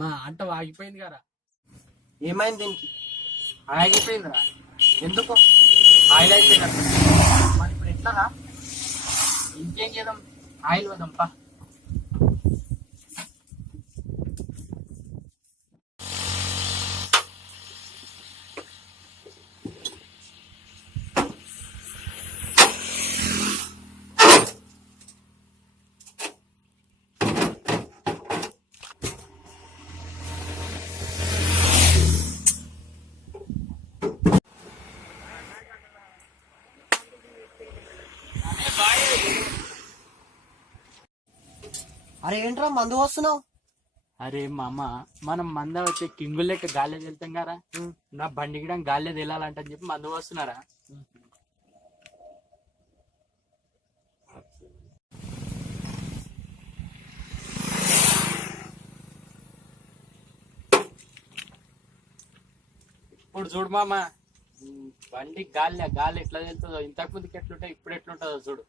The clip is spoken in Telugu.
మా అంట ఆగిపోయింది కదా. ఏమైంది దీనికి? ఆగిపోయిందిరా. ఎందుకు? ఆయిల్ అయిపోయినట్టు. మరి ఇప్పుడు ఎట్లారా? ఇంకేం చేద్దాం, ఆయిల్ వద్దాంపా. అరే ఏంట్రా మందు వస్తున్నావు? అరే మామ, మనం మంద వచ్చే కింగులు లెక్క గాల్లో వెళ్తాం కదా. నా బండి కూడా గాల్లో వెళ్ళాలంటని చెప్పి మందు వస్తున్నారా. ఇప్పుడు చూడు మామ, బండి గాలి ఎట్లా వెళ్తుందో, ఇంతకు ముందుకి ఎట్లుంటాయి ఇప్పుడు ఎట్లుంటుందో చూడు.